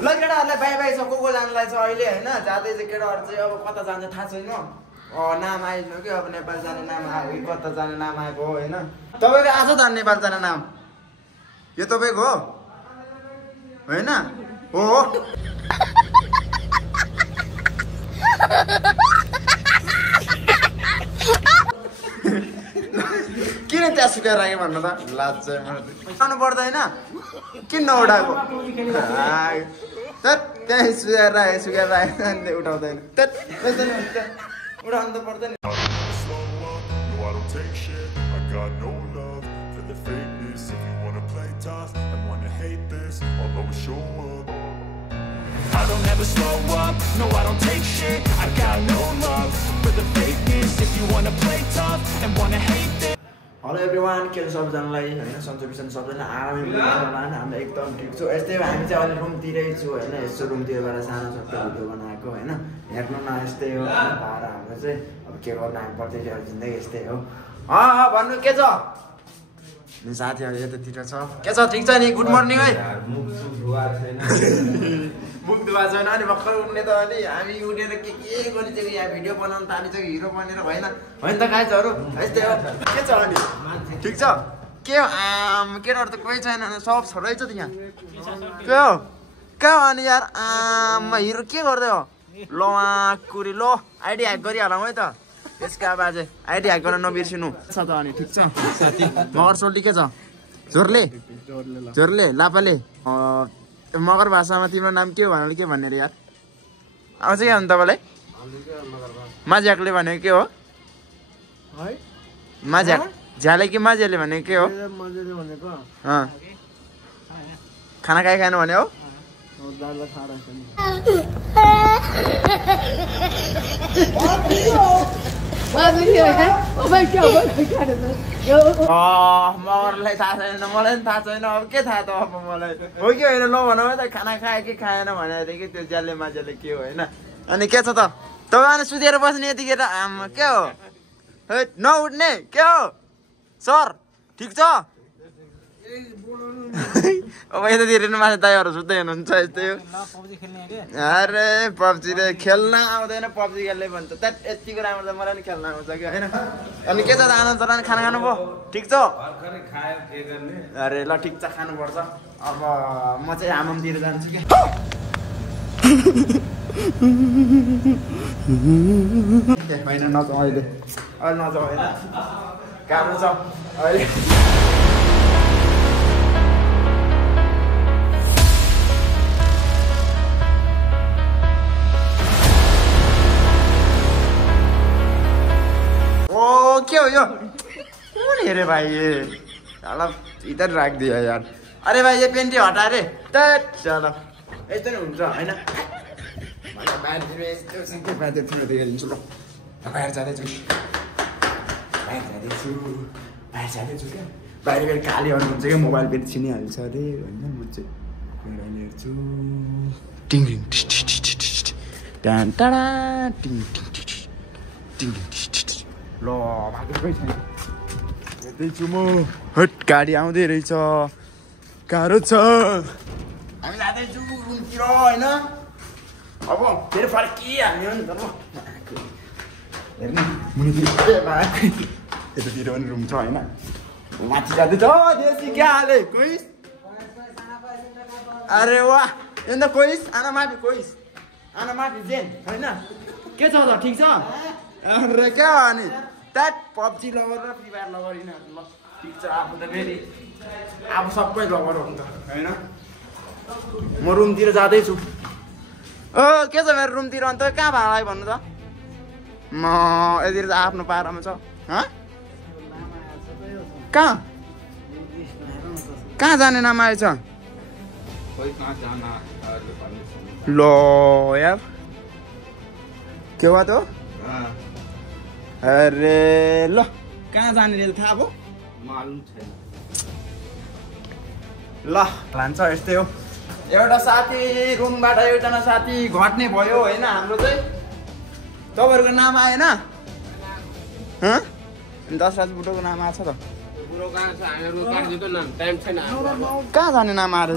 ल केटाहरूलाई by by छ को जानलाई छ अहिले होइन जाँदै चाहिँ केटाहरू चाहिँ अब कता जान्छ थाहा छैन नाम आइसक्यो कि अब नेपाल जाने नाम आयो कि कता जाने नाम आएको हो होइन तपाईँको आज त नेपाल जाने नाम यो तपाईँको हो होइन हो किन त्यहाँ सुकाएर राख्यो भन्नु त लाज चाहिँ मलाई पर्दैन किन नउठाएको त्यहाँ सुकाएर राखेको उठाउँदैन उठाउनु त पर्दैन I don't ever slow up, no I don't take shit. I got no love for the fakeness. If you wanna play tough and wanna hate this. Hello everyone के छ सबजनालाई होइन सन्चो बिसन सबजना आरामै हुनुहुन्छ हामी एकदम ठिक छु यस्तै हामी चाहिँ अहिले रुमतिरै छु होइन यस्तो रुमतिरबाट सानो छोटो भिडियो बनाएको होइन हेर्नु न यस्तै हो भाडा हाम्रो चाहिँ अब के गर्नु हामी पढ्दै थियो जिन्दगी यस्तै हो भन्नु के छ साथीहरू यतातिर छ के छ ठिक छ नि गुड मर्निङ है मुख धुवा छैन अनि भर्खर उठ्ने त अनि हामी उठेर के गरिसक्यो यहाँ भिडियो बनाउनु थालिसक्यो हिरो बनेर होइन होइन त गाइजहरू यस्तै हो के छ अनि ठिक छ के हो केटाहरू त कोही छैन सब छोरै छ त यहाँ के हो कहाँ हो अनि यार हिरो के गर्दै हो ल कुरी लो आइडी ह्याक गरिहालौँ है त यसका बाजे आइडी ह्याक गर्न नबिर्सिनु छ त अनि ठिक छ साथी मगर सोल्टी के छ जोरले लापाले मगर भाषामा तिम्रो नाम के हो भनेर के भन्ने रे यार आउँछ क्या तपाईँलाई माझ्याकले भनेको के हो माझ्याक झ्याले कि माझ्याले भनेको के हो खाना खाइ खानु भने हो मगरलाई थाहा छैन मलाई पनि थाहा छैन अब के थाहा त अब मलाई हो कि होइन ल भनौँ त खाना खायो कि खाएन भने कि त्यो ज्याले माझ्याले के हो होइन अनि के छ त तपाईँ सुतेर बस्ने यतिखेर के हो नउठ्ने के हो सर ठिक छ अब यतातिर माथि दाइहरू सुत्दै हुनुहुन्छ यस्तै हो अरे पब्जी रे खेल्न आउँदैन पब्जी खेल्ने भन्छ त्यहाँ यतिको राम्रो त मलाई पनि खेल्न आउँछ कि होइन अनि के छ त आनन्द चलान खाना खानुभयो ठिक छ अरे ल ठिक छ खानुपर्छ अब म चाहिँ आमामतिर जान्छु कि होइन नजाउँ अहिले नजाउँ होइन गाह्रो छ अहिले के हो यो कुन हेरे भाइ इधर राखिदियो यार अरे भाइ यो पेन्टी हटा रे चल यस्तो नै हुन्छ होइन बाहिर देखाइदिन्छु ल बाहिर जाँदैछु क्या बाहिर गएर कालीहरू हुन्छ क्या मोबाइल फेरि छिनिहाल्छ अरे होइन म चाहिँ मोबाइल हेर्छु टिङ ल भएको कोही छैन हेर्दैछु म हट गाडी आउँदै रहेछ गाह्रो छ हामी जाँदैछु रुमतिर होइन अब फेरि फर्किहाल्यो नि त ल हेर्नु मुनितिर यतातिर पनि रुम छ होइन माथि जाँदैछ देशी क्या हाले कोइस अरे वाह यो त कोइस आना माफी जेन होइन के छ त ठिक छ अरे क्या हो अनि त्याट पब्जी लगर र फ्री फायर लगर यिनीहरू ल ठिक छ आफू त फेरि अब सबै लगर हो नि त होइन म रुमतिर जाँदैछु के छ मेरो रुमतिर अन्त कहाँ भाडा लाग्यो भन्नु त म यतिर त आफ्नो पारामा छ कहाँ जाने नाम आएछ ल यार के भयो त अरे ल कहाँ जाने रे थाहा भयो मालुम छैन ल लान्छ यस्तै हो एउटा साथी रुमबाट एउटा साथी घट्ने भयो होइन हाम्रो चाहिँ तपाईँहरूको नाम आएन 10 रात बुढोको नाम आएको छ त कहाँ जाने नाम आएर